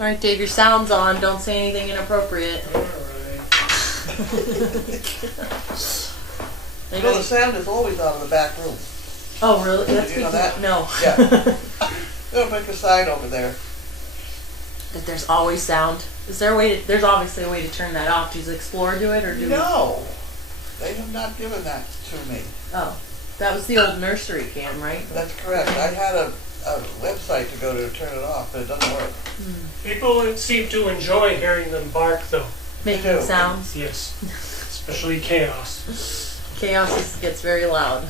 All right, Dave, your sound's on. Don't say anything inappropriate. All right. Well, the sound is always on in the back room. Oh, really? That's Did you know that? No. Yeah. They'll make a sign over there. That there's always sound. Is there a way to? There's obviously a way to turn that off. Does Explorer do it, or do? No, they have not given that to me. Oh, that was the old nursery cam, right? That's correct. I had a website to go to turn it off, but it doesn't work. People seem to enjoy hearing them bark, though. Making do. sounds. Yes, especially chaos. Chaos gets very loud.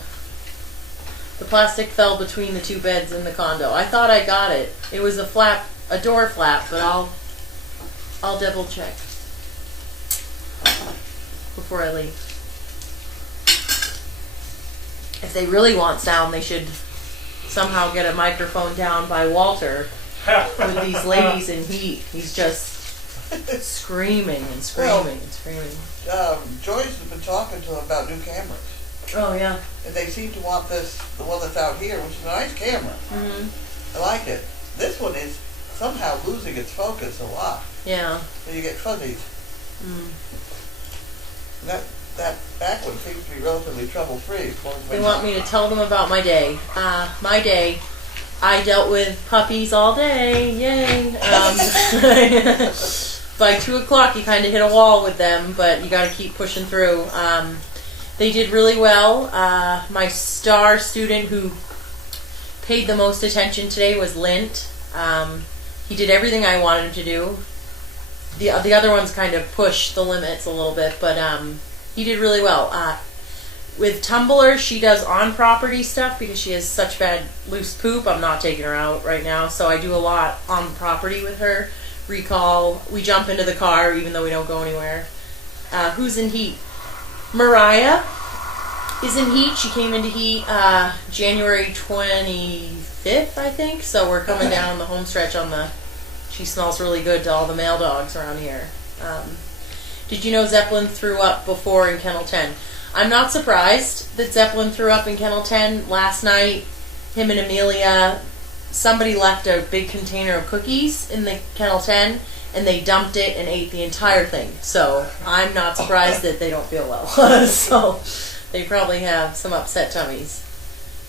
The plastic fell between the two beds in the condo. I thought I got it. It was a door flap, but I'll double check before I leave. If they really want sound, they should somehow get a microphone down by Walter with these ladies in heat. He's just screaming and screaming and screaming. Joyce has been talking to them about new cameras. Oh, yeah. And they seem to want the one that's out here, which is a nice camera. Mm-hmm. I like it. This one is somehow losing its focus a lot. Yeah. So you get fuzzies. And that back one seems to be relatively trouble-free. They want me to tell them about my day. My day. I dealt with puppies all day. Yay. By 2 o'clock, you kind of hit a wall with them, but you got to keep pushing through. They did really well. My star student who paid the most attention today was Lint. He did everything I wanted him to do. The other ones kind of pushed the limits a little bit, but he did really well. With Tumbler, she does on-property stuff because she has such bad loose poop. I'm not taking her out right now, so I do a lot on property with her. Recall. We jump into the car even though we don't go anywhere. Who's in heat? Mariah is in heat. She came into heat January 25th, I think. So we're coming down the home stretch on the... She smells really good to all the male dogs around here. Did you know Zeppelin threw up before in Kennel 10? I'm not surprised that Zeppelin threw up in Kennel 10. Last night, him and Amelia, somebody left a big container of cookies in the Kennel 10, and they dumped it and ate the entire thing. So I'm not surprised that they don't feel well. So they probably have some upset tummies.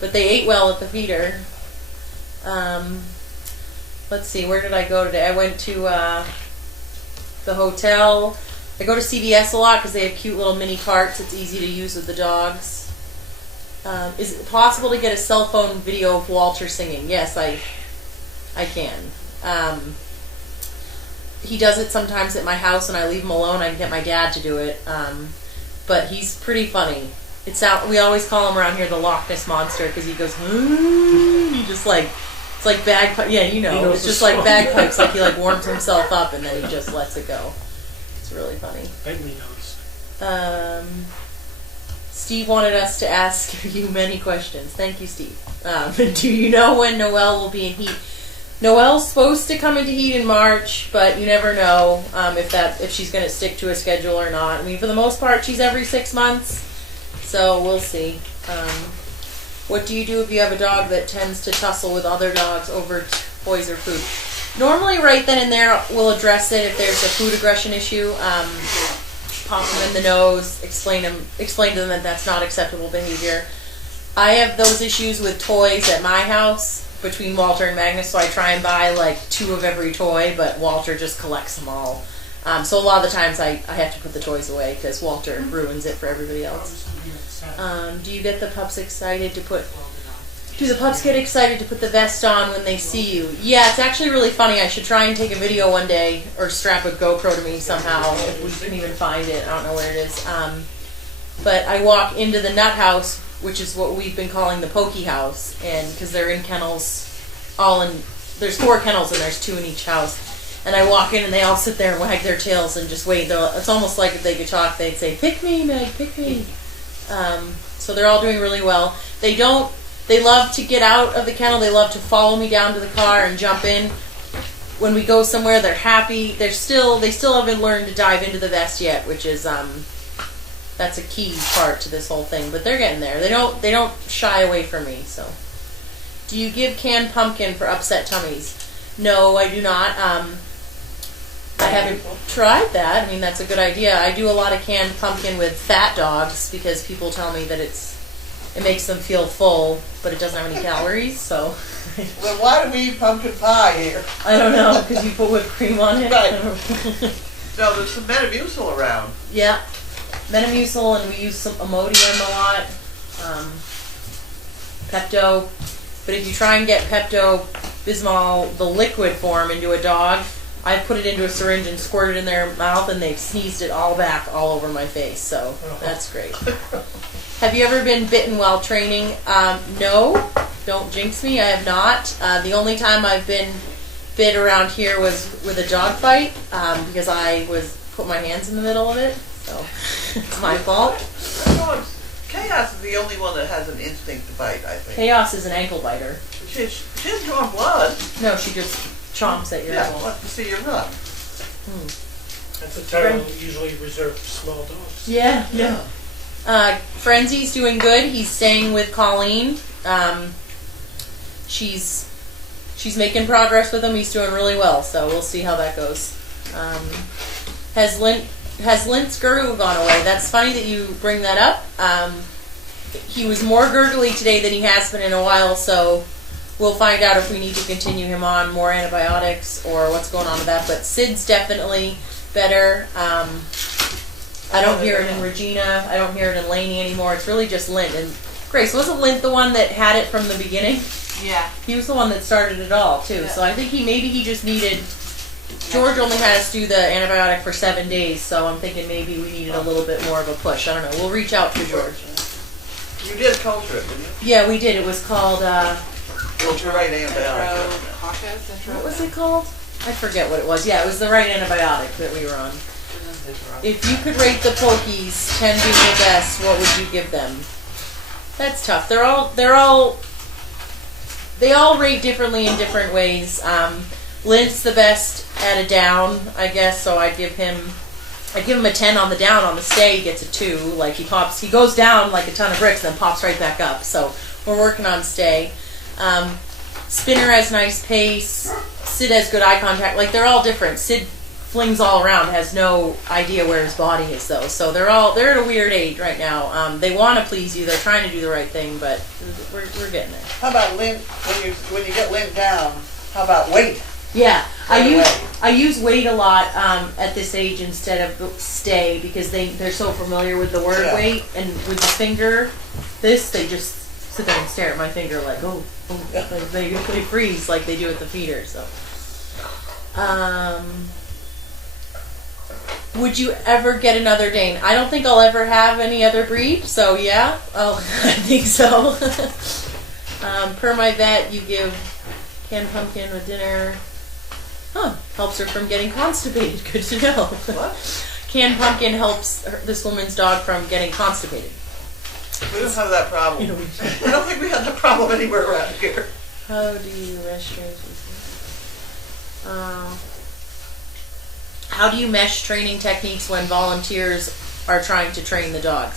But they ate well at the feeder. Let's see, where did I go today? I went to the hotel. I go to CVS a lot because they have cute little mini carts. It's easy to use with the dogs. Is it possible to get a cell phone video of Walter singing? Yes, I can. He does it sometimes at my house, and I leave him alone. I can get my dad to do it, but he's pretty funny. We always call him around here the Loch Ness Monster because he goes, he just like, it's like bagpipes. Yeah, you know, it's just like bagpipes. Like he like warms himself up and then he just lets it go. It's really funny. Bentley knows. Steve wanted us to ask you many questions. Thank you, Steve. Do you know when Noelle will be in heat? Noelle's supposed to come into heat in March, but you never know if she's going to stick to a schedule or not. I mean, for the most part, she's every 6 months, so we'll see. What do you do if you have a dog that tends to tussle with other dogs over toys or food? Normally, right then and there, we'll address it if there's a food aggression issue. Pop them in the nose, explain to them that that's not acceptable behavior. I have those issues with toys at my house between Walter and Magnus, so I try and buy like 2 of every toy, but Walter just collects them all. So a lot of the times I have to put the toys away because Walter ruins it for everybody else. Do you get the pups excited to put... Do the pups get excited to put the vest on when they see you? Yeah, it's actually really funny. I should try and take a video one day or strap a GoPro to me somehow if we can even find it. I don't know where it is. But I walk into the nut house, which is what we've been calling the Pokey House, and because they're in kennels, there's 4 kennels and there's 2 in each house. And I walk in and they all sit there and wag their tails and just wait. It's almost like if they could talk, they'd say, "Pick me, Meg, pick me." So they're all doing really well. They love to get out of the kennel. They love to follow me down to the car and jump in. When we go somewhere, they're happy. They still haven't learned to dive into the vest yet, which is that's a key part to this whole thing. But they're getting there. They don't shy away from me. So, do you give canned pumpkin for upset tummies? No, I do not. I haven't tried that. I mean, that's a good idea. I do a lot of canned pumpkin with fat dogs because people tell me that it makes them feel full, but it doesn't have any calories, so. Well, why do we eat pumpkin pie here? I don't know, because you put whipped cream on it. Right. No, there's some Metamucil around. Yeah, Metamucil, and we use some Imodium a lot. Pepto. But if you try and get Pepto-Bismol, the liquid form, into a dog, I put it into a syringe and squirt it in their mouth, and they've sneezed it all back all over my face. So that's great. Have you ever been bitten while training? No. Don't jinx me. I have not. The only time I've been bit around here was with a dog fight because I put my hands in the middle of it. So it's my fault. Chaos is the only one that has an instinct to bite, I think. Chaos is an ankle biter. She doesn't draw blood. No, she just chomps at your Yeah, ankle. wants to see you run. That's a title usually reserved for small dogs. Yeah, yeah. Frenzy's doing good. He's staying with Colleen. She's making progress with him. He's doing really well, so we'll see how that goes. Has Lint's gurgle gone away? That's funny that you bring that up. He was more gurgly today than he has been in a while, so we'll find out if we need to continue him on more antibiotics or what's going on with that. But Sid's definitely better. I don't hear it in Regina. I don't hear it in Lainey anymore. It's really just Lint. And Grace, wasn't Lint the one that had it from the beginning? Yeah. He was the one that started it all, too. Yeah. So I think maybe he just needed... George only had us do the antibiotic for 7 days, so I'm thinking maybe we needed a little bit more of a push. I don't know. We'll reach out to George. You did culture it, didn't you? Yeah, we did. It was called... What's your right antibiotic? Korakas. what was it called? I forget what it was. Yeah, it was the right antibiotic that we were on. If you could rate the Pokies, 10 being the best, what would you give them? That's tough. They all rate differently in different ways. Lint's the best at a down, I guess, so I'd give him a 10 on the down. On the stay, he gets a 2. Like he goes down like a ton of bricks, then pops right back up. So we're working on stay. Spinner has nice pace. Sid has good eye contact. Like they're all different. Sid flings all around, has no idea where his body is though. So they're at a weird age right now. They want to please you. They're trying to do the right thing, but we're getting there. How about Lint, when you get Lint down, how about weight? Yeah, Right I use weight a lot at this age instead of stay because they're so familiar with the word weight, and with the finger, they just sit there and stare at my finger like like they freeze like they do at the feeder. So, would you ever get another Dane? I don't think I'll ever have any other breed. So yeah, I think so. Per my vet, you give canned pumpkin with dinner. Helps her from getting constipated. Good to know. What? Canned pumpkin helps this woman's dog from getting constipated. We don't have that problem. I don't think we have that problem anywhere around here. How do you mesh training? How do you mesh training techniques when volunteers are trying to train the dog?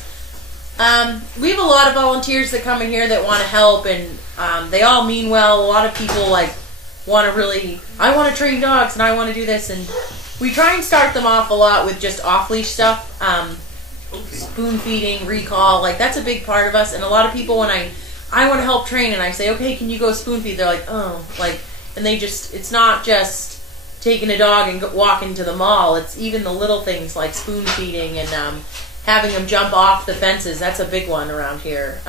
We have a lot of volunteers that come in here that want to help, and they all mean well. A lot of people I want to train dogs and I want to do this, and we try and start them off a lot with just off-leash stuff. Spoon feeding, recall, like that's a big part of us. And a lot of people, when I want to help train and I say, okay, can you go spoon feed? They're like, oh, like, and it's not just taking a dog and walking to the mall. It's even the little things like spoon feeding and having them jump off the fences. That's a big one around here.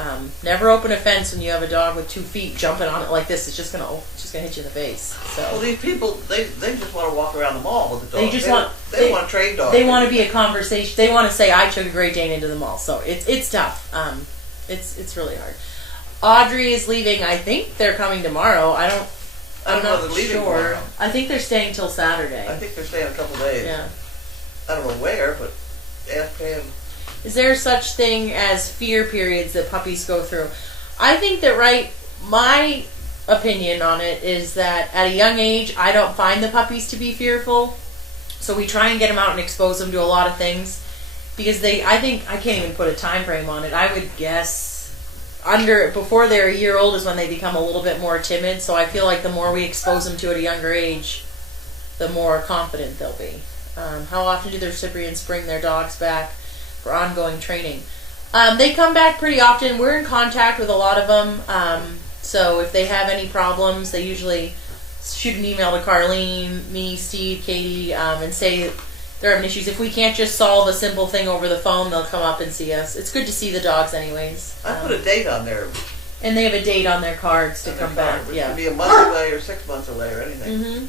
Never open a fence when you have a dog with 2 feet jumping on it like this. It's just gonna hit you in the face. So Well, these people, they just want to walk around the mall with the dog. They want to trade dogs. They want to be a conversation. They want to say, I took a Great Dane into the mall. So it's tough. It's really hard. Audrey is leaving. I think they're coming tomorrow. I'm know not they're leaving sure. tomorrow. I think they're staying till Saturday. I think they're staying a couple days. Yeah. I don't know where, but ask Pam. Is there such thing as fear periods that puppies go through? I think that my opinion on it is that at a young age, I don't find the puppies to be fearful. So we try and get them out and expose them to a lot of things. Because I can't even put a time frame on it. I would guess before they're a year old is when they become a little bit more timid. So I feel like the more we expose them to at a younger age, the more confident they'll be. How often do the recipients bring their dogs back for ongoing training? They come back pretty often. We're in contact with a lot of them. So if they have any problems, they usually shoot an email to Carlene, me, Steve, Katie, and say they're having issues. If we can't just solve a simple thing over the phone, they'll come up and see us. It's good to see the dogs anyways. I put a date on there. And they have a date on their cards to come back. Which Yeah. can be a month away or 6 months away or anything. Mm-hmm.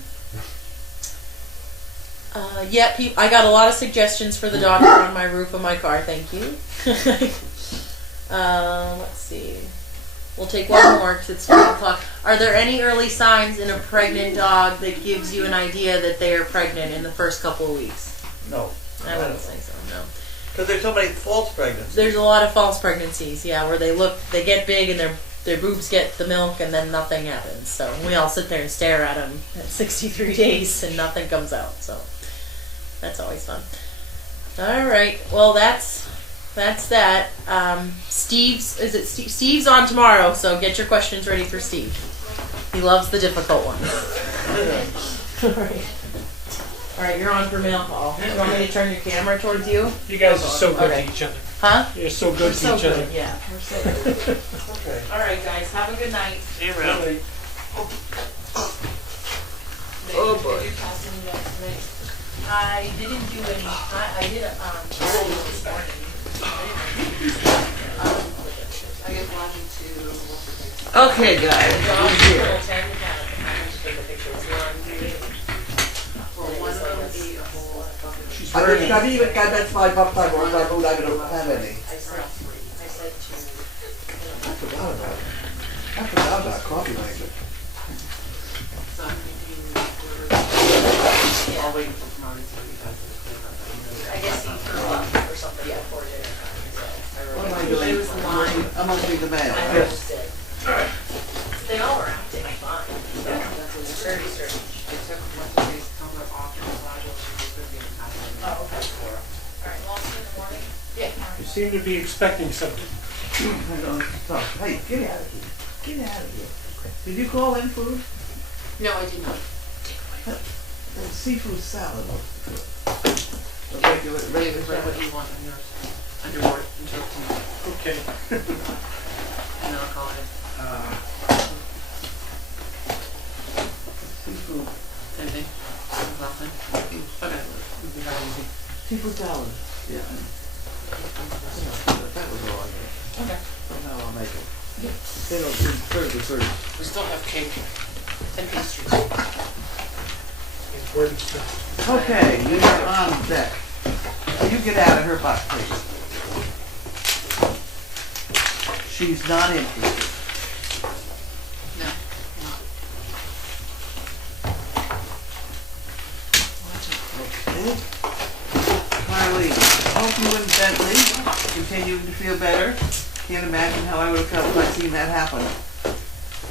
Yeah, I got a lot of suggestions for the dog hair on my roof of my car. Thank you. Let's see. We'll take one more because it's 5 o'clock. Are there any early signs in a pregnant dog that gives you an idea that they are pregnant in the first couple of weeks? No. I wouldn't say so, no. Because there's so many false pregnancies. There's a lot of false pregnancies, yeah, where they get big and their boobs get the milk and then nothing happens. So we all sit there and stare at them at 63 days and nothing comes out. So that's always fun. All right, well that's that. Steve's on tomorrow, so get your questions ready for Steve. He loves the difficult ones. All right, you're on for mail call. You want me to turn your camera towards you? You guys are so good Okay. to each other. Huh? You're so good We're to so each good. other. Yeah, we're so good. Okay. All right, guys, have a good night. Really. Oh, boy. Did you pass any notes tonight? I didn't do any. I did this morning. I guess wanting to. Okay, guys. Who's here? Take a picture of you. Well, one of them ate a whole. She's I very haven't even got that 5 buck time or 5 food. I don't have any. I said to. I forgot about it. I forgot about coffee maker. So I'm thinking I'll wait until tomorrow to see because of the cleanup. I guess he threw up or something before dinner time. What am I But doing? it was lime. I'm opening the mail. I Yes. noticed it. They all were acting fine. So it's very strange. It took much of these come up off the module. She was busy and kind of. Oh, okay. All right, well, I'll see you in the morning. Yeah. You seem to be expecting something. Hang on. Stop. Hey, get out of here. Get out of here. Did you call in food? No, I did not. Seafood salad. Okay, you ready to Write what you want on yours. Under work until tomorrow. Okay. And then I'll call it. Seafood. Same thing. Nothing. Okay. We'll be having easy. Seafood salad. Yeah. That was all I got. Okay. Somehow I'll make it. They don't serve the food. We still have cake and pastries. Important stuff. Okay, you're on deck. You get out of her butt, please. She's not interested. No, not. Okay. Carlene, hope you and Bentley continue to feel better. Can't imagine how I would have felt if I'd seen that happen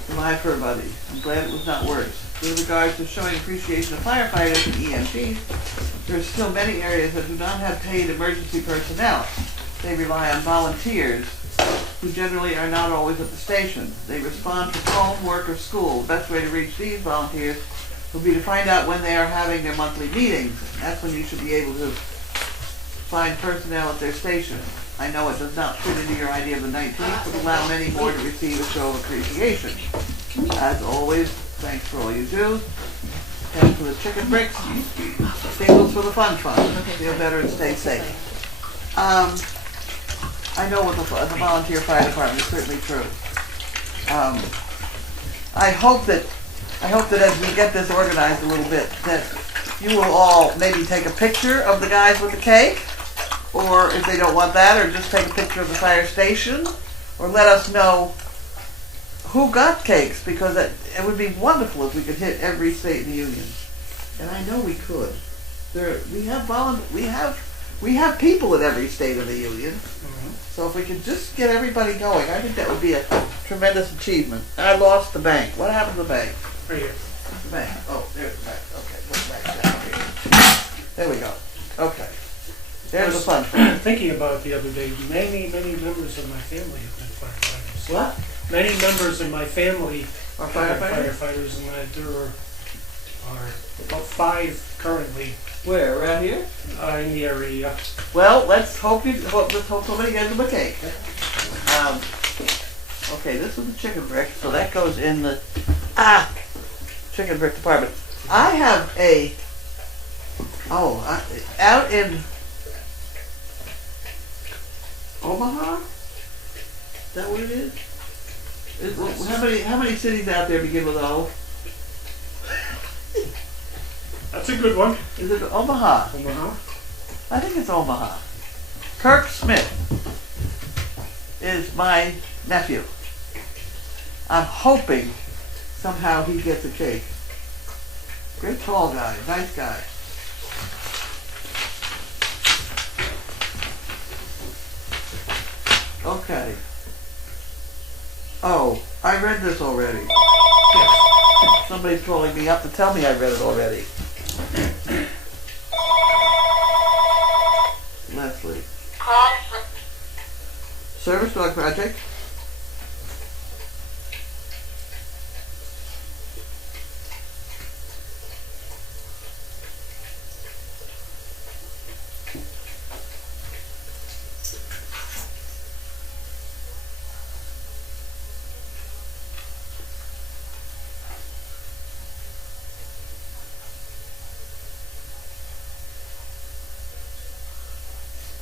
to my fur buddy. I'm glad it was not worse. With regards to showing appreciation of firefighters and EMTs, there are still many areas that do not have paid emergency personnel. They rely on volunteers who generally are not always at the station. They respond to home, work, or school. The best way to reach these volunteers will be to find out when they are having their monthly meetings. That's when you should be able to find personnel at their station. I know it does not fit into your idea of the 19th, but allow many more to receive a show of appreciation. As always, thanks for all you do. Thanks for the chicken bricks. Singles for the fun fund. Feel better and stay safe. I know with the volunteer fire department, it's certainly true. I hope that as we get this organized a little bit, that you will all maybe take a picture of the guys with the cake, or if they don't want that, or just take a picture of the fire station, or let us know who got cakes, because it would be wonderful if we could hit every state in the union. And I know we could. We have people in every state of the union. So if we could just get everybody going, I think that would be a tremendous achievement. I lost the bank. What happened to the bank? Right here. Where's the bank? Oh, there's the bank. Okay, put the bank down here. There we go. Okay. There's the fun. Thinking about it the other day, many members of my family have been firefighters. What? Many members of my family Are have been firefighters? firefighters, and there are are about 5 currently Where, around here? in the area. Well, let's hope somebody gets them a cake. Okay, this is the chicken brick, so that goes in the chicken brick department. I have out in Omaha. Is that what it is? How many cities out there begin with O? That's a good one. Is it Omaha? Omaha. I think it's Omaha. Kirk Smith is my nephew. I'm hoping somehow he gets a cake. Great tall guy, nice guy. Okay. Oh, I read this already. Yes. Somebody's calling me up to tell me I read it already. Leslie. Service Dog Project.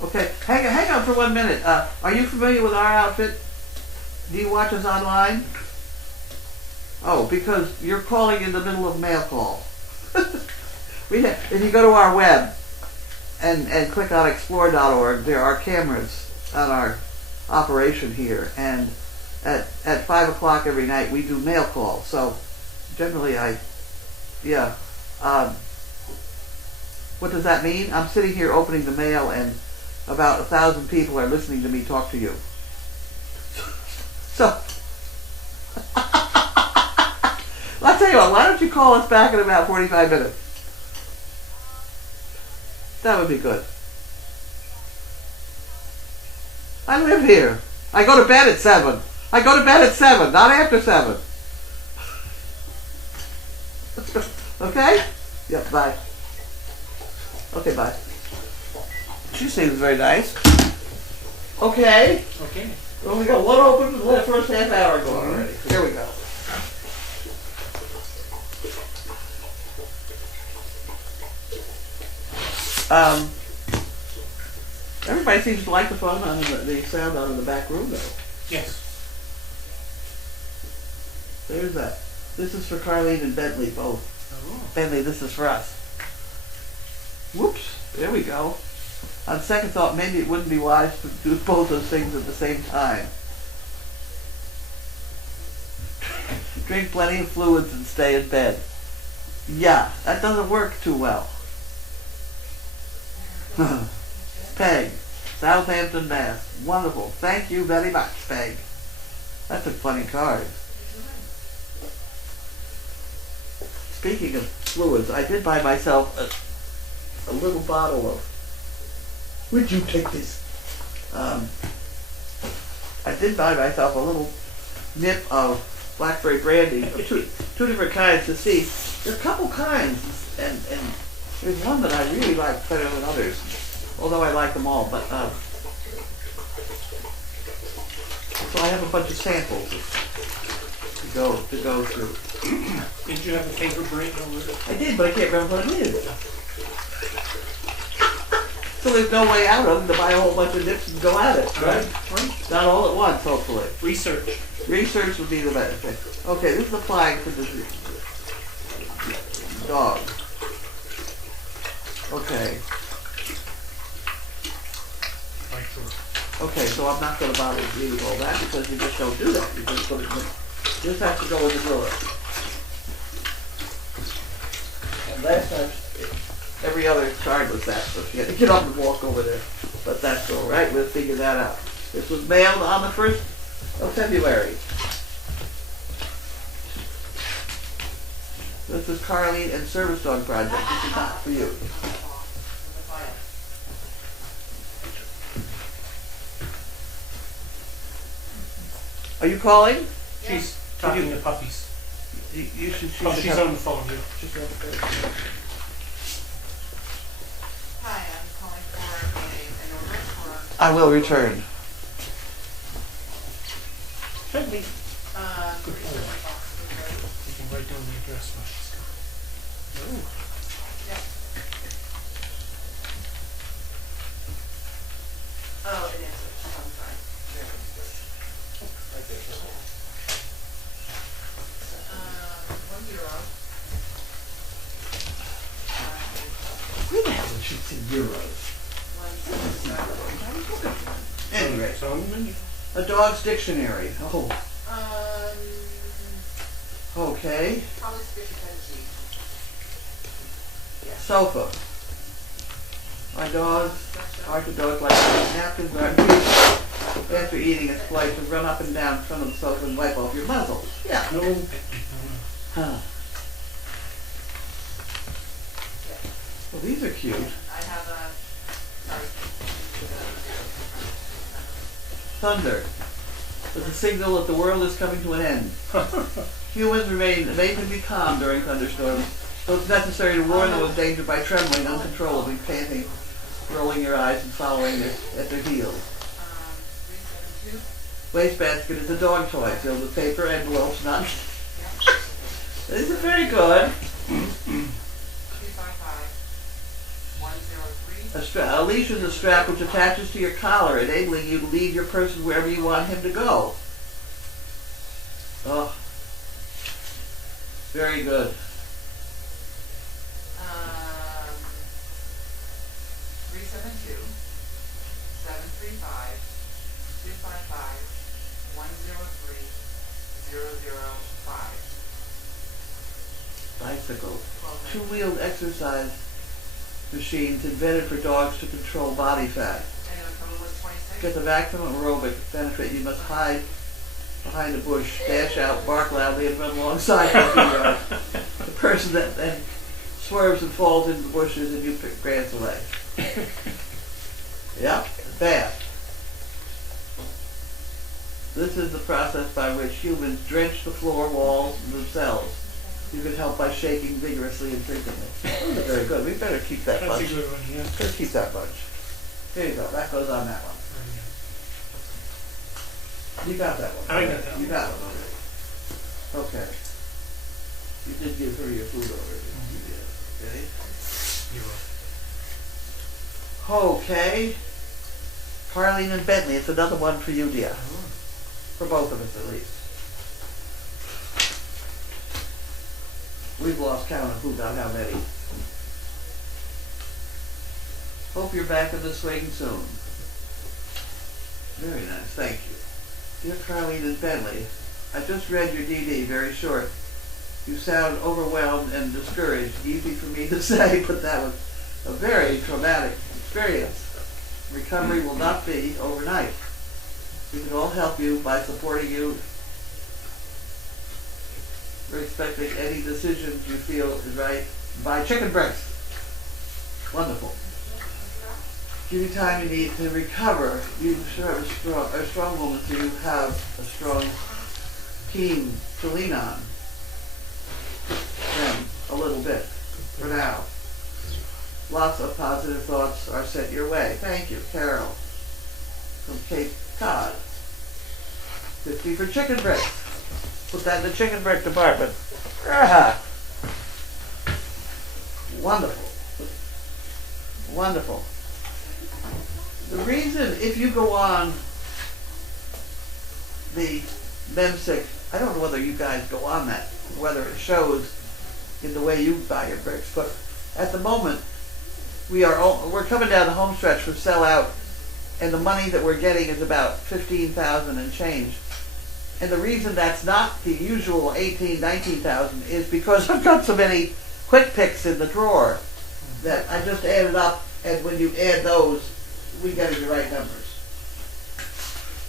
Okay, hang on for 1 minute. Are you familiar with our outfit? Do you watch us online? Oh, because you're calling in the middle of mail call. If you go to our web and click on explore.org, there are cameras on our operation here, and at 5 o'clock every night we do mail call. So generally what does that mean? I'm sitting here opening the mail and about 1,000 people are listening to me talk to you. So, I'll tell you what, why don't you call us back in about 45 minutes? That would be good. I live here. I go to bed at 7. I go to bed at 7, not after 7. Okay? Yep, bye. Okay, bye. She seems very nice. Okay. Okay. Well, we got one open for the first half hour going already. Here we go. Everybody seems to like the fun on the sound out in the back room, though. Yes. There's that. This is for Carlene and Bentley both. Oh. Bentley, this is for us. Whoops. There we go. On second thought, maybe it wouldn't be wise to do both those things at the same time. Drink plenty of fluids and stay in bed. Yeah, that doesn't work too well. Peg, Southampton, Mass. Wonderful. Thank you very much, Peg. That's a funny card. Speaking of fluids, I did buy myself a little bottle of... Would you take this? I did buy myself a little nip of blackberry brandy of two different kinds to see. There are a couple kinds, and there's one that I really like better than others, although I like them all. But so I have a bunch of samples to go through. Did you have a favorite brand over it? I did, but I can't remember what it is. So there's no way out of them to buy a whole bunch of nips and go at it, right? Right. Not all at once, hopefully. Research. Research would be the better thing. Okay, this is applying for the dog. Okay. Okay, so I'm not going to bother reading all that because you just don't do that. You just put it in this has to go in the drawer. And last time, every other card was that, so she had to get up and walk over there. But that's all right. We'll figure that out. This was mailed on the 1st of February. This is Carlene and Service Dog Project. This is not for you. Are you calling? She's talking to puppies. You should. Oh, she's on the phone, yeah. She's on the phone. Hi, I'm calling for an order for. I will return. Should be. Good point. You can write down the address while she's gone. Ooh. Yeah. Oh, it is. I'm sorry. €1. Where the hell did she say euros? Anyway, So on the menu. a dog's dictionary. Oh, okay. Probably sufficient energy. Sofa. My dogs, the dogs like napkins or abuse. After eating, it's polite to run up and down in front of the sofa and wipe off your muzzle. Yeah. No. Huh. Well, these are cute. I have a, sorry. Thunder. It's a signal that the world is coming to an end. Humans remain amazingly calm during thunderstorms, so it's necessary to warn them of danger by trembling uncontrollably, panting, rolling your eyes, and following at their heels. 372. Wastebasket is a dog toy filled with paper, envelopes, nuts. These are very good. 255. 103. A leash is a strap which attaches to your collar, enabling you to lead your person wherever you want him to go. Oh, very good. 372. 735. 255. 103. 005. Bicycles. Two-wheeled exercise machines invented for dogs to control body fat. And the total was 26. Get the maximum aerobic benefit, you must hide behind a bush, dash out, bark loudly, and run alongside the person that then swerves and falls into the bushes and you grants away. Yep, bad. This is the process by which humans drench the floor walls and themselves. You can help by shaking vigorously and frequently. Those are very good. We better keep that That's bunch. a good one, yeah. Better keep that bunch. There you go. That goes on that one. You got that one. I got that one. You got it already. Okay. You did give her your food already. Okay. Okay. Carlene and Bentley. It's another one for you, dear. For both of us, at least. We've lost count of who got how many. Hope you're back in the swing soon. Very nice, thank you. Dear Carlene and Bentley, I just read your DD, very short. You sound overwhelmed and discouraged. Easy for me to say, but that was a very traumatic experience. Recovery will not be overnight. We can all help you by supporting you. We're expecting any decisions you feel is right. Buy chicken breast. Wonderful. Give you time you need to recover. You should have a strong woman, so you have a strong team to lean on. Them a little bit for now. Lots of positive thoughts are sent your way. Thank you, Carol from Cape Cod. 50 for chicken breast. Put that in the chicken breast department. Ah. Wonderful. Wonderful. The reason, if you go on the MEMSIC, I don't know whether you guys go on that, whether it shows in the way you buy your bricks, but at the moment, we're coming down the home stretch for sell out, and the money that we're getting is about $15,000 and change. And the reason that's not the usual $18,000, $19,000 is because I've got so many quick picks in the drawer that I just added up, and when you add those, we get the right numbers.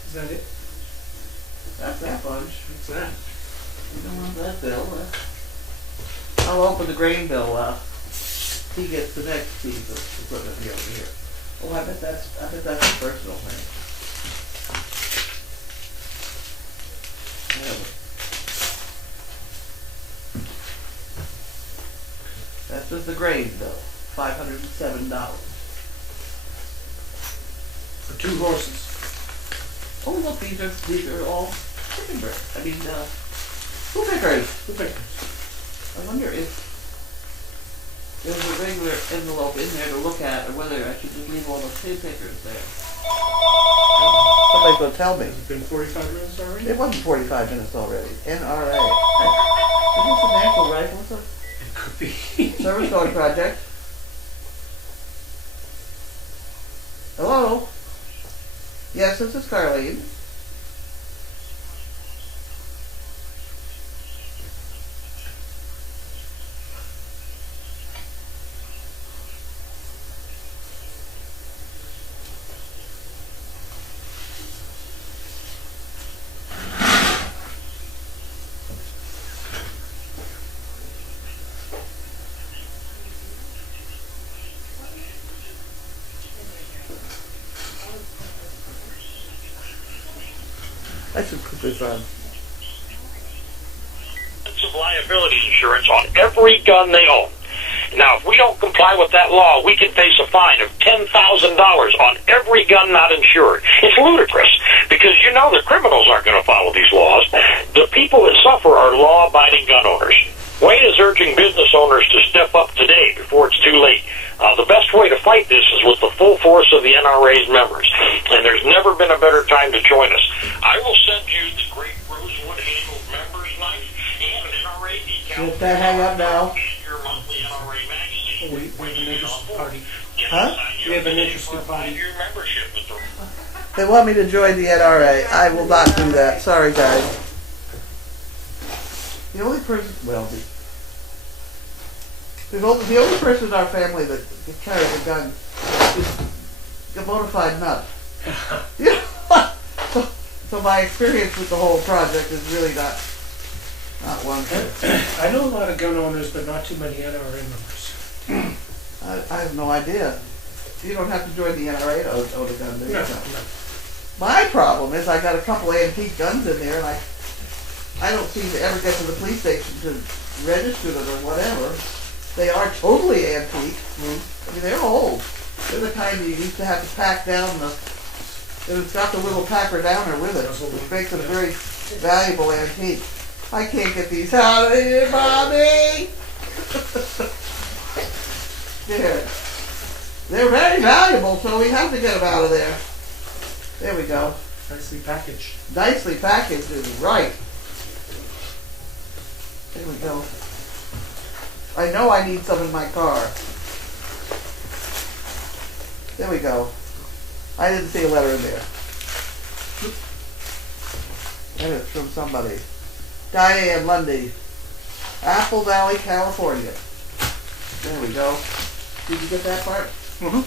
Is that it? That's that bunch. What's that? You don't want that bill. I'll open the grain bill. He gets the next piece of equipment over here. Oh, I bet that's a personal thing. That's just the grade though, $507. For 2 horses. Oh look, these are all chicken breasts. I mean, who pickers? Who pickers? I wonder if there's a regular envelope in there to look at, or whether I should just leave all the pig pickers there. Somebody's gonna tell me. Has it been 45 minutes already? It wasn't 45 minutes already. NRA. Is this a national rifle? It could be. Service Dog Project. Hello? Yes, this is Carlene. I should put this on. Of liability insurance on every gun they own. Now, if we don't comply with that law, we can face a fine of $10,000 on every gun not insured. It's ludicrous because you know the criminals aren't going to follow these laws. The people that suffer are law-abiding gun owners. Wayne is urging business owners to step up today before it's too late. The best way to fight this is with the full force of the NRA's members, and there's never been a better time to join us. I will send you the great rosewood handled members knife and an NRA decal. Let that hang up now. Your monthly NRA magazine. We have an interested party. Huh? We have an interested party. Your membership with the They want me to join the NRA. I will not do that. Sorry, guys. The only person, well, the only person in our family that carries a gun is a bona fide nut. You know? So my experience with the whole project is really not one. I know a lot of gun owners, but not too many NRA members. I have no idea. You don't have to join the NRA to own a gun, do you? No. My problem is I got a couple antique guns in there, and I don't seem to ever get to the police station to register them or whatever. They are totally antique. I mean, they're old. They're the kind you used to have to pack down it's got the little packer downer with it, which makes them very valuable antique. I can't get these out of here, Mommy! There. They're very valuable, so we have to get them out of there. There we go. Nicely packaged. Nicely packaged is right. There we go. I know I need some in my car. There we go. I didn't see a letter in there. And it's from somebody. Diane Lundy. Apple Valley, California. There we go. Did you get that part? Mm-hmm.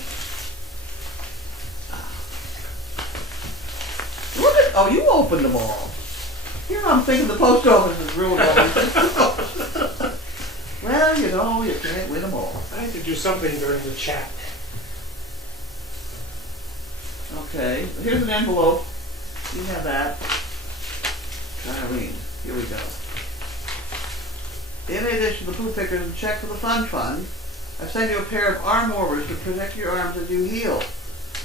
Look at, oh, you opened them all. Here I'm thinking the post office is ruined everything. Well, you know, you can't win them all. I had to do something during the chat. Okay, here's an envelope. You have that. Carlene, here we go. In addition to the poop pickers and check for the fun fund, I've sent you a pair of arm warmers to protect your arms as you heal.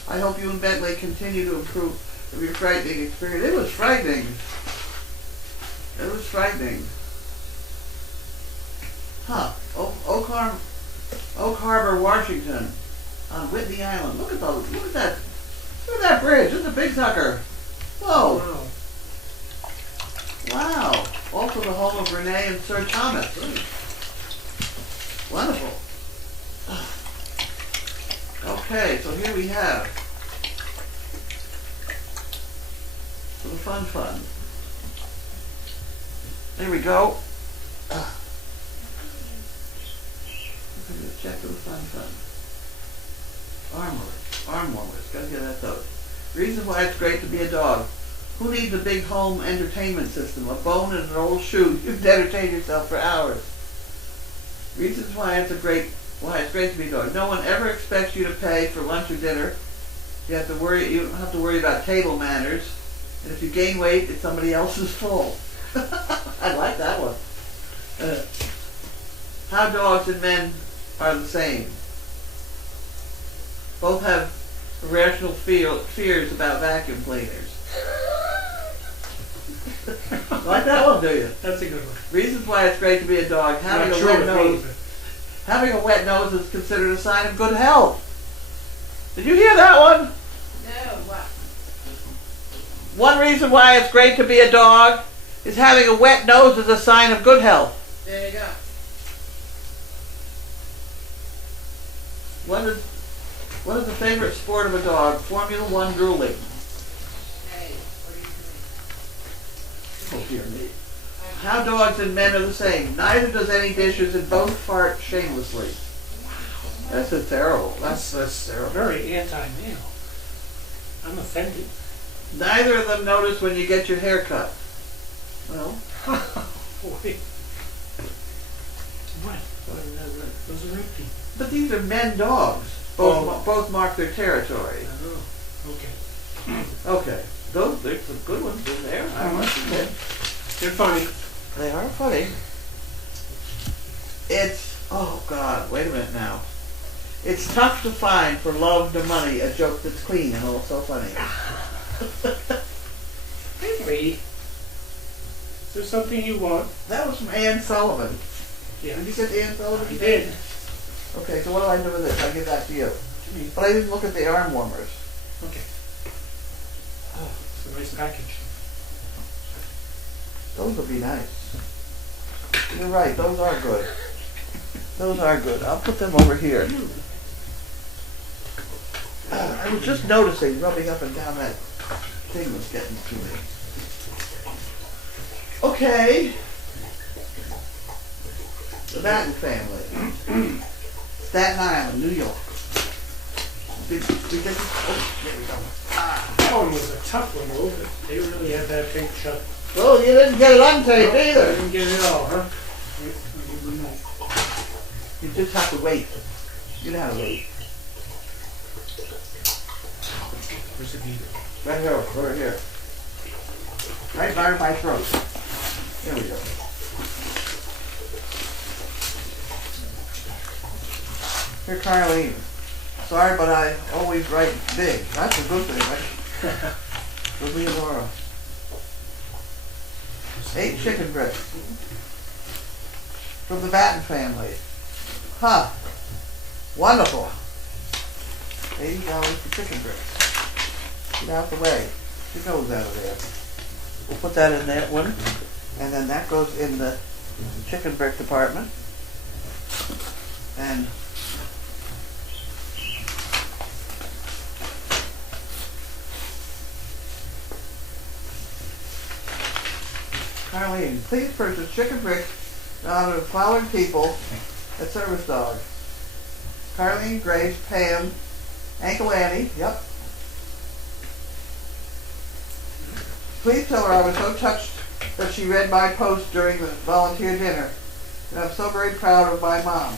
I hope you and Bentley continue to improve your frightening experience. It was frightening. It was frightening. Huh. Oak Harbor, Washington, on Whitney Island. Look at those. Look at that. Look at that bridge. It's a big sucker. Whoa. Wow. Wow. Also the home of Renee and Sir Thomas. Wonderful. Okay, so here we have for the fun fund. There we go. Check for the fun fund. Arm warmers. Gotta get that though. Reasons why it's great to be a dog. Who needs a big home entertainment system? A bone and an old shoe. You can entertain yourself for hours. Reasons why it's great to be a dog. No one ever expects you to pay for lunch or dinner. You don't have to worry about table manners. And if you gain weight, it's somebody else's fault. I like that one. How dogs and men are the same. Both have irrational fears about vacuum cleaners. Like that one, do you? That's a good one. Reasons why it's great to be a dog. Having Not a sure wet with nose. me, Having a wet nose is considered a sign of good health. Did you hear that one? No, what? One reason why it's great to be a dog is having a wet nose is a sign of good health. There you go. What is the favorite sport of a dog? Formula One drooling. Hey, what are you doing? Oh dear me. How dogs and men are the same. Neither does any dishes and both fart shamelessly. That's a terrible. That's terrible. very anti-male. I'm offended. Neither of them notice when you get your hair cut. Well, Boy. What? Those are empty. but these are men dogs. Both mark their territory. Oh, okay. Okay. There's some good ones in there, I must admit. They're funny. They are funny. Oh God, wait a minute now. It's tough to find for love to money a joke that's clean and also funny. Really? Is there something you want? That was from Ann Sullivan. Yeah. Did you get Ann Sullivan? I did. Okay, so what do I do with this? I give that to you. To me. But I didn't look at the arm warmers. Okay. Oh, it's a nice package. Those would be nice. You're right, those are good. Those are good. I'll put them over here. I was just noticing, rubbing up and down that thing was getting to me. Okay. The Batten family. Staten Island, New York. Oh, there we go. That one was a tough one, though. They really had that thing shut. Well, you didn't get it untaped I either. didn't get it all, huh? I'll give them that. You just have to wait. You know how to wait. Where's the beaver? Right here, over here. Right by my throat. There we go. Here, Carlene. Sorry, but I always write big. That's a good thing, right? For Leonora. 8 chicken breasts. From the Batten family. Huh. Wonderful. $80 for chicken breasts. Get out the way. It goes out of there. We'll put that in that one. And then that goes in the chicken breast department. And Carlene, please purchase chicken bricks in honor of the following people at Service Dog. Carlene, Grace, Pam, Uncle Annie, yep. Please tell her I was so touched that she read my post during the volunteer dinner, and I'm so very proud of my mom.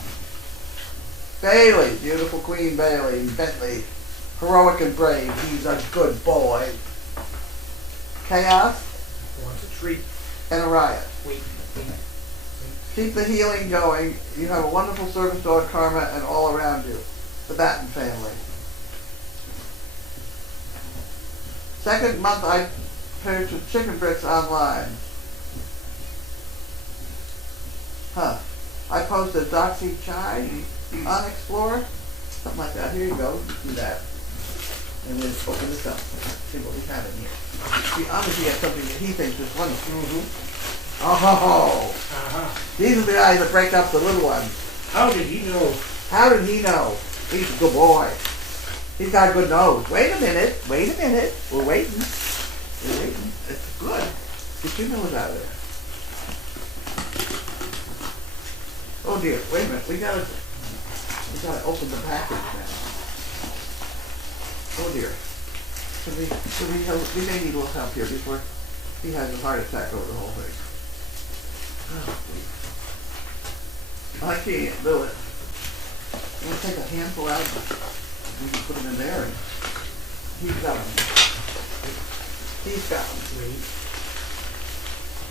Bailey, beautiful Queen Bailey, Bentley, heroic and brave, he's a good boy. Chaos Wants a treat. and a riot. Wait. Keep the healing going. You have a wonderful service dog karma and all around you. The Batten family. Second month I purchased chicken bricks online. Huh. I posted Doxy Chai on Explorer. Something like that. Here you go. Do that. And then open this up. See what we have in here. See, obviously he has something that he thinks is wonderful. Oh, these are the guys that break up the little ones. How did he know? How did he know? He's a good boy. He's got a good nose. Wait a minute. Wait a minute. We're waiting. We're waiting. It's good. Get your nose out of there. Oh dear. Wait a minute. We gotta open the package now. Oh dear. We may need a little help here before he has a heart attack over the whole thing. I can't do it. We'll take a handful out and we can put them in there and he's got them. He's got them. Wait.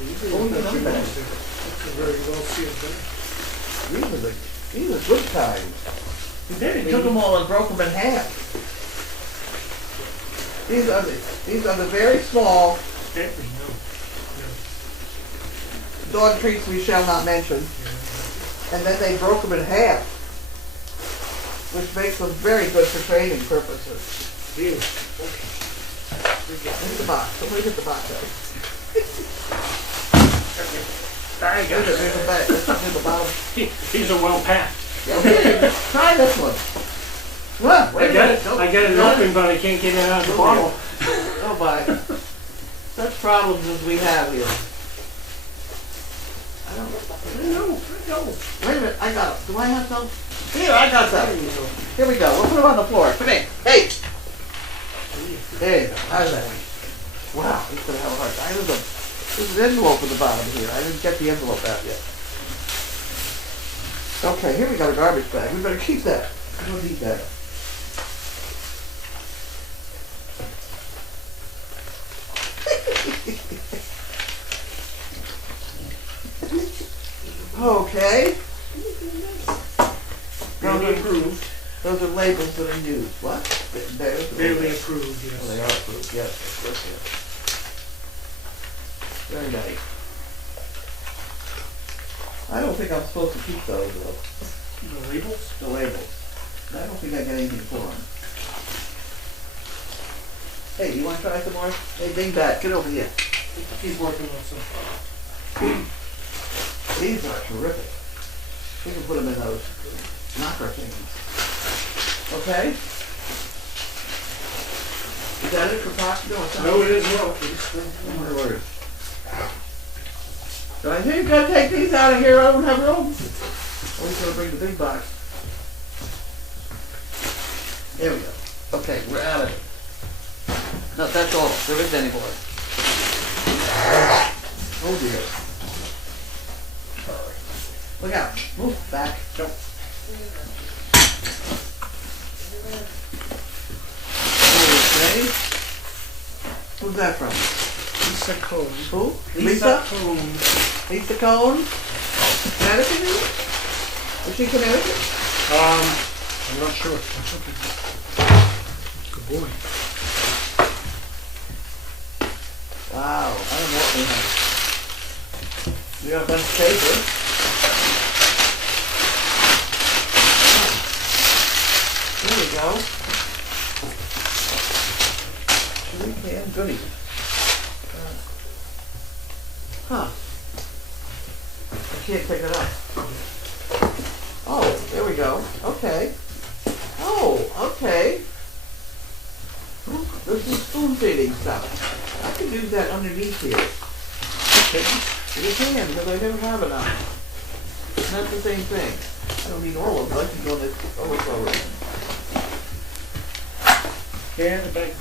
Oh, you know that. That's a very well sealed bag. These are the These are good kinds. They took them all and broke them in half. These are the very small dog treats we shall not mention. And then they broke them in half, which makes them very good for training purposes. Here's the box. Somebody get the box out. There's a bag. This is in the bottom. These are well packed. Okay. Try this one. What? I got it open, but I can't get it out of the bottle. Oh my. Such problems as we have here. I don't know. Wait a minute, I got it. Do I have some? Here, I got some. Here we go. We'll put them on the floor. Come in. Hey! There you go. How's that? Wow, he's gonna have a hard time. There's an envelope at the bottom here. I didn't get the envelope out yet. Okay, here we got a garbage bag. We better keep that. We don't need that. Okay. Barely approved. Those are labels that are used. What? Barely approved, yes. Oh, they are approved, yes. Very nice. I don't think I'm supposed to keep those, though. The labels? The labels. I don't think I get anything for them. Hey, you want to try some more? Hey, Dingbat, get over here. Keep working on some. These are terrific. We can put them in those knocker things. Okay? Is that it for pasta? No, it is not. Oh my word. So I think you're going to take these out of here. I don't have room. Or we're going to bring the big box. There we go. Okay, we're out of it. No, that's all. There isn't any more. Oh dear. Look out. Move back. Jump. Okay. Who's that from? Lisa Cone. Who? Lisa Cone. Lisa Cone? Connecticut? Is she Connecticut? I'm not sure. Good boy. Wow, I don't know what we have. We got a bunch of paper. Here we go. Chili can goodies. Huh. I can't pick it up. Oh, there we go. Okay. Oh, okay. This is spoon feeding stuff. I can use that underneath here. You can, because I never have enough. It's not the same thing. I don't need all of it. I can go this overflow. Yeah, the bag.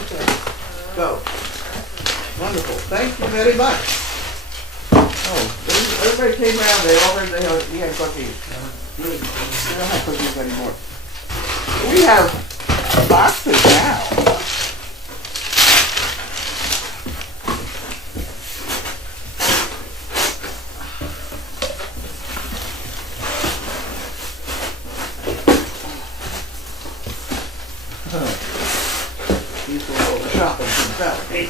Okay. Go. Wonderful. Thank you very much. Oh, everybody came around. They all heard we had cookies. We don't have cookies anymore. We have boxes now. These will go to shopping themselves. Hey,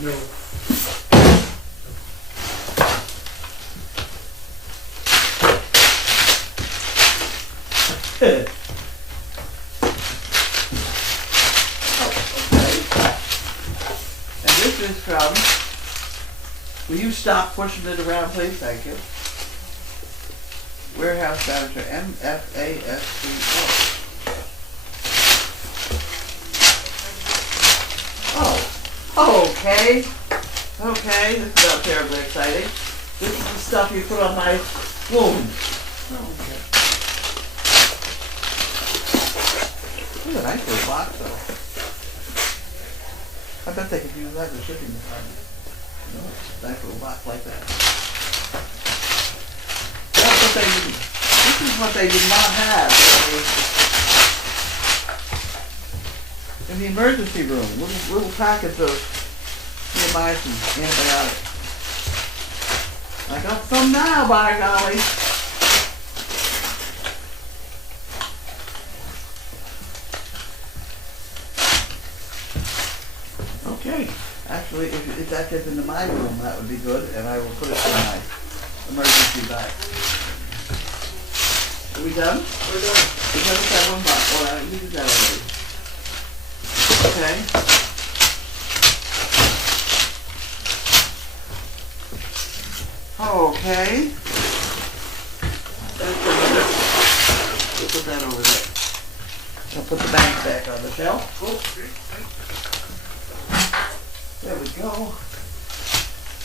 no. Okay. And this is from, will you stop pushing it around, please? Thank you. Warehouse Manager, MFASCO. Oh, okay. Okay, this is not terribly exciting. This is the stuff you put on my wound. Okay. This is a nice little box, though. I bet they could use that in the shipping department. You know, a nice little box like that. That's what they did. This is what they did not have. in the emergency room, little packets of neomycin antibiotics. I got some now, by golly. Okay. Actually, if that gets into my room, that would be good, and I will put it in my emergency bag. Are we done? We're done. We haven't had one box. Oh, we did that already. Okay. Okay. That's good. We'll put that over there. I'll put the bag back on the shelf. There we go.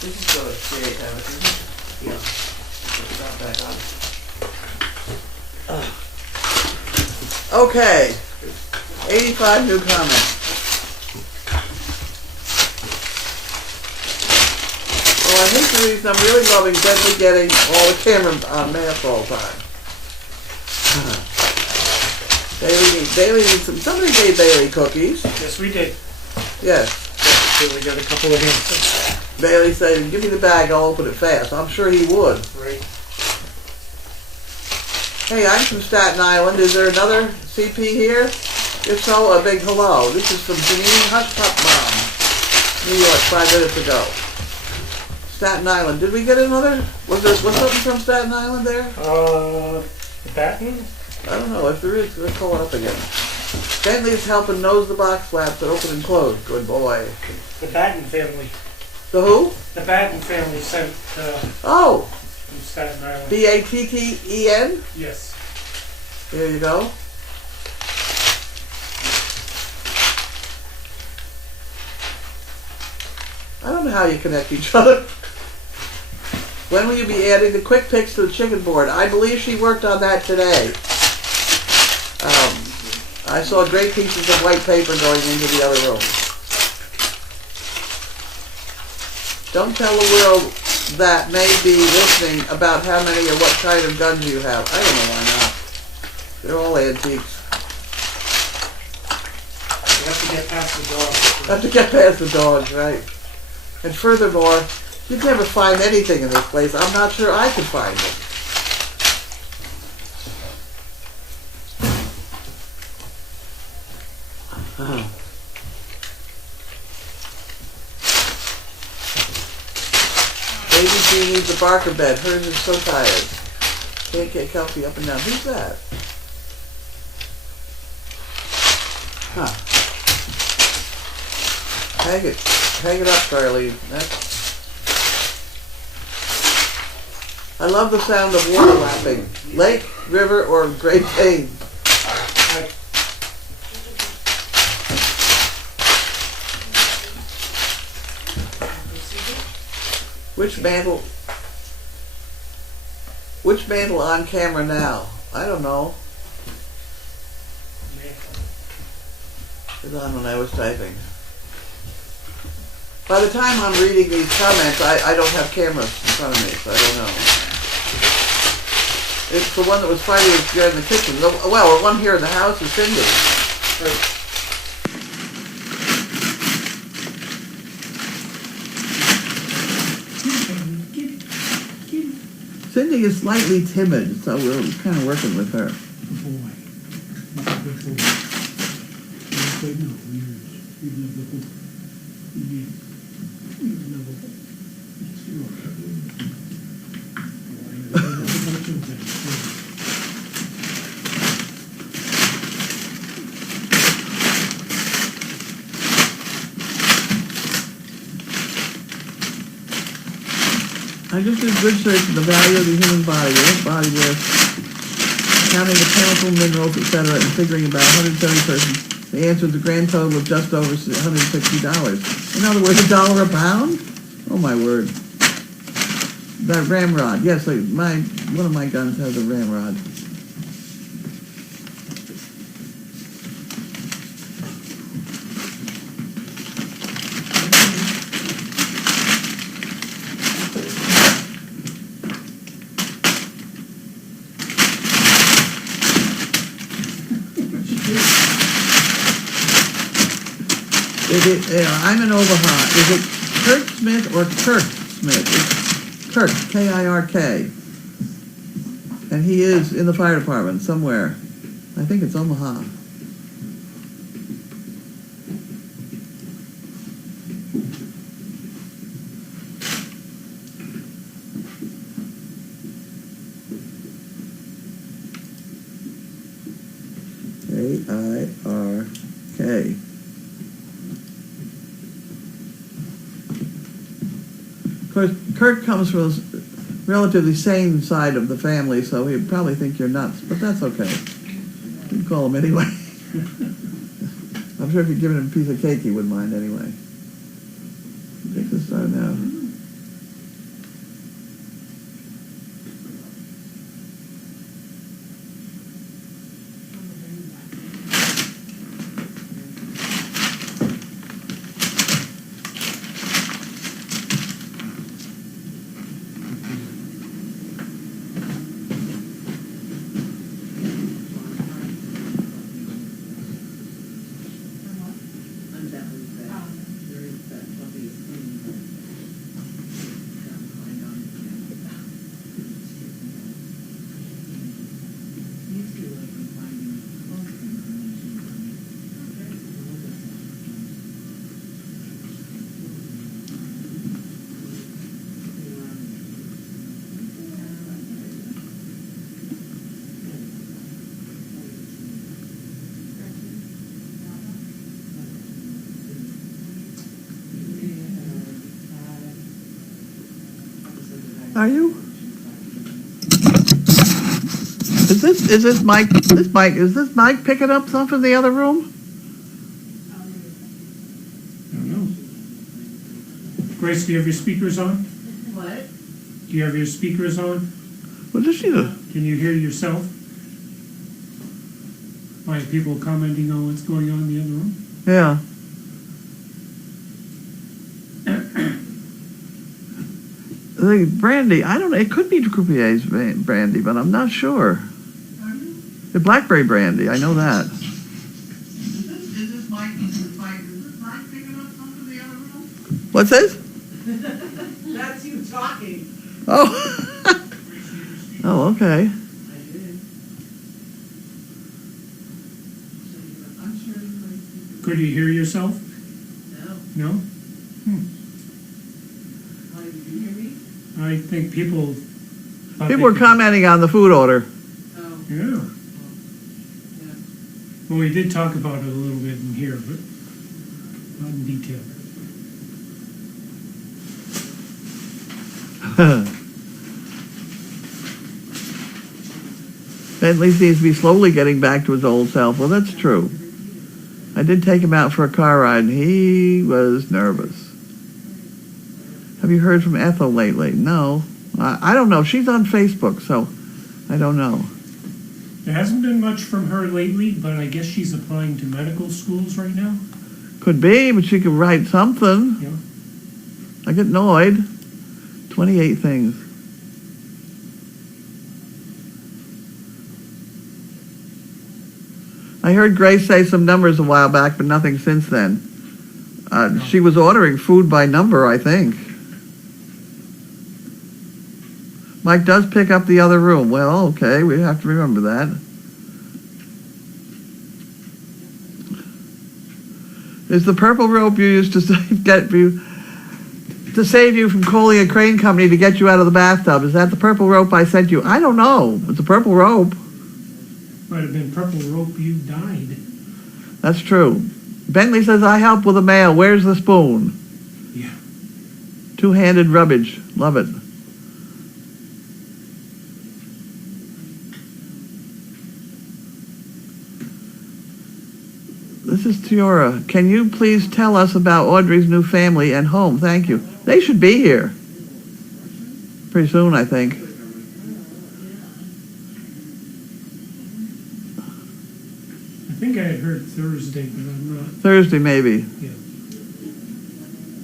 This is going to stay, isn't it? Yeah. Put that back on. Okay. 85 new comments. Well, I think the reason I'm really loving Deadly getting all the cameras on mask all the time. Bailey needs some. Somebody gave Bailey cookies. Yes, we did. Yes. So we got a couple of hints. Bailey said, give me the bag, I'll open it fast. I'm sure he would. Right. Hey, I'm from Staten Island. Is there another CP here? If so, a big hello. This is from Janine Hushpup's mom, New York, 5 minutes ago. Staten Island. Did we get another? Was something from Staten Island there? The baton? I don't know. If there is, let's call it up again. Bentley's helping nose the box flaps that open and close. Good boy. The Batten family. The who? The Batten family sent Oh! from Staten Island. Batten? Yes. There you go. I don't know how you connect each other. When will you be adding the quick picks to the chicken board? I believe she worked on that today. I saw great pieces of white paper going into the other room. Don't tell the world that may be listening about how many or what kind of guns you have. I don't know why not. They're all antiques. You have to get past the dog. Have to get past the dogs, right? And furthermore, you'd never find anything in this place. I'm not sure I could find it. Baby G needs a Barker bed. Hers is so tired. Can't get Kelsey up and down. Who's that? Huh. Hang it up, Carlene. I love the sound of water lapping. Lake, river, or Great Dane. Which mantle on camera now? I don't know. It was on when I was typing. By the time I'm reading these comments, I don't have cameras in front of me, so I don't know. It's the one that was fighting here in the kitchen. Well, the one here in the house is Cindy. Right. Cindy is slightly timid, so we're kind of working with her. I just did research on the value of the human body weight, counting the chemical minerals, etc., and figuring about 170 persons. The answer is a grand total of just over $160. In other words, $1 a pound? Oh my word. That ramrod. Yes, one of my guns has a ramrod. I'm in Omaha. Is it Kurt Smith or Kirk Smith? It's Kirk, K-I-R-K. And he is in the fire department somewhere. I think it's Omaha. K-I-R-K. Of course, Kurt comes from a relatively sane side of the family, so he'd probably think you're nuts, but that's okay. You can call him anyway. I'm sure if you'd given him a piece of cake, he wouldn't mind anyway. Take the start now. Are you? Is this Mike? Is this Mike picking up stuff in the other room? I don't know. Grace, do you have your speakers on? What? Do you have your speakers on? What does she do? Can you hear yourself? Like people commenting on what's going on in the other room? Yeah. The brandy, I don't know, it could be Croupier's brandy, but I'm not sure. The blackberry brandy, I know that. Is this Mike picking up something in the other room? What's this? That's you talking. Oh. Oh, okay. I did. I'm sure Could you hear yourself? no. No? Why did you hear me? I think people... People were commenting on the food order. Oh. Yeah. Yeah. Well, we did talk about it a little bit in here, but not in detail. Bentley seems to be slowly getting back to his old self. Well, that's true. I did take him out for a car ride, and he was nervous. Have you heard from Ethel lately? No. I don't know. She's on Facebook, so I don't know. There hasn't been much from her lately, but I guess she's applying to medical schools right now. Could be, but she could write something. Yeah. I get annoyed. 28 things. I heard Grace say some numbers a while back, but nothing since then. She was ordering food by number, I think. Mike does pick up the other room. Well, okay, we have to remember that. Is the purple rope you used to save you from calling a crane company to get you out of the bathtub? Is that the purple rope I sent you? I don't know. It's a purple rope. Might have been purple rope you died. That's true. Bentley says, I help with the mail. Where's the spoon? Yeah. Two-handed rubbish. Love it. This is Tiora. Can you please tell us about Audrey's new family and home? Thank you. They should be here. Pretty soon, I think. I think I had heard Thursday, but I'm not. Thursday, maybe. Yeah.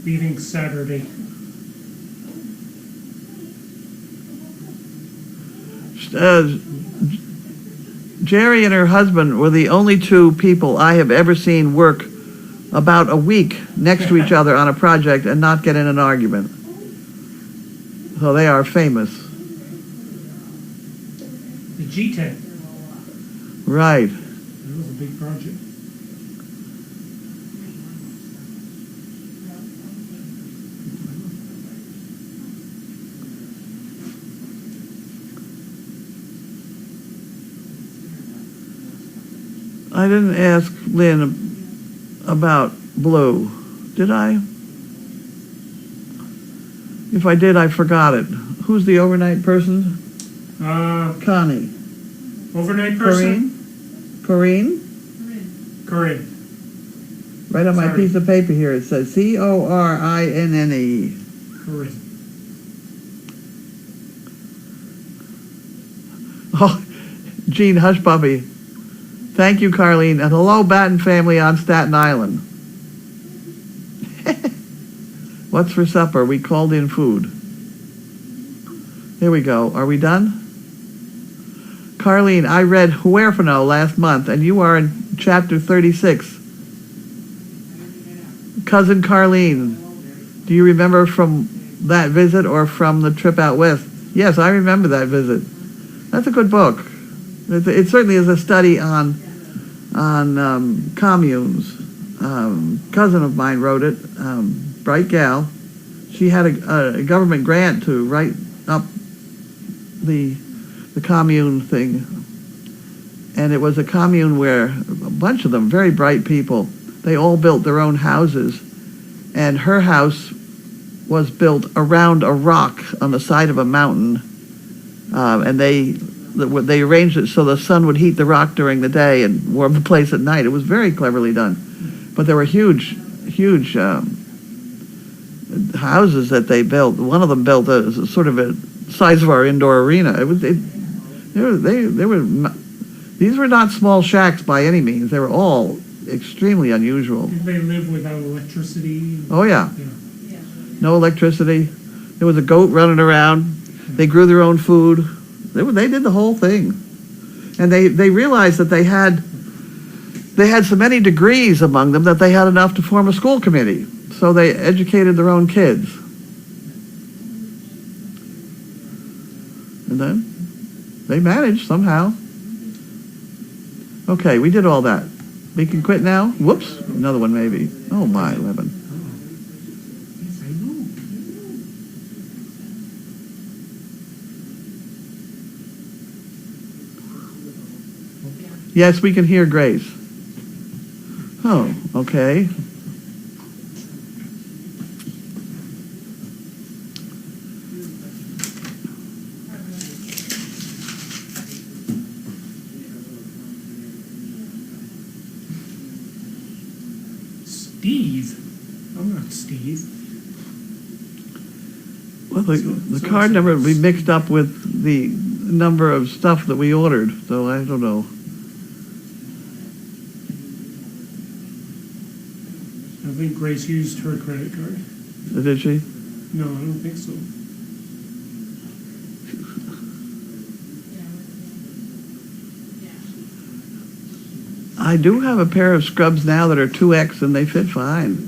Leaving Saturday. Jerry and her husband were the only two people I have ever seen work about a week next to each other on a project and not get in an argument. So they are famous. The G10. Right. That was a big project. I didn't ask Lynn about Blue, did I? If I did, I forgot it. Who's the overnight person? Connie. Overnight person? Corinne? Corinne. Right on my Sorry. piece of paper here, it says Corinne. Corinne. Oh, Gene Hush Puppy. Thank you, Carlene. And hello, Batten family on Staten Island. What's for supper? We called in food. Here we go. Are we done? Carlene, I read Huerfano last month, and you are in chapter 36. Cousin Carlene, do you remember from that visit or from the trip out west? Yes, I remember that visit. That's a good book. It certainly is a study on communes. Cousin of mine wrote it, bright gal. She had a government grant to write up the commune thing, and it was a commune where a bunch of them, very bright people, they all built their own houses, and her house was built around a rock on the side of a mountain, and they arranged it so the sun would heat the rock during the day and warm the place at night. It was very cleverly done. But there were huge houses that they built. One of them built a sort of a size of our indoor arena. These were not small shacks by any means. They were all extremely unusual. Did they live without electricity? Oh yeah. Yeah. No electricity. There was a goat running around. They grew their own food. They did the whole thing, and they realized that they had so many degrees among them that they had enough to form a school committee. So they educated their own kids, and then they managed somehow. Okay, we did all that. We can quit now. Whoops, another one maybe. Oh my, 11. Yes, I know. Yes, we can hear Grace. Oh, okay. Steve? I'm not Steve. Well, the card number would be mixed up with the number of stuff that we ordered, so I don't know. I think Grace used her credit card. Did she? No, I don't think so. I do have a pair of scrubs now that are 2X and they fit fine.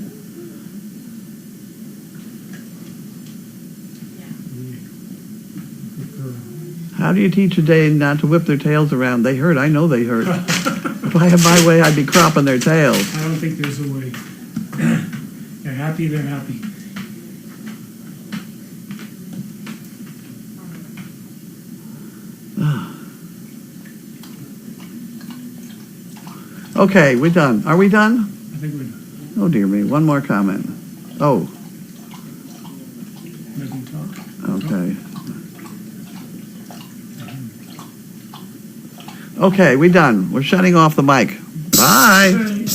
How do you teach a Dane not to whip their tails around? They hurt. I know they hurt. If I had my way, I'd be cropping their tails. I don't think there's a way. They're happy, they're happy. Okay, we're done. Are we done? I think we're done. Oh, dear me. One more comment. Oh, Doesn't talk. okay. Okay, we're done. We're shutting off the mic. Bye. Bye.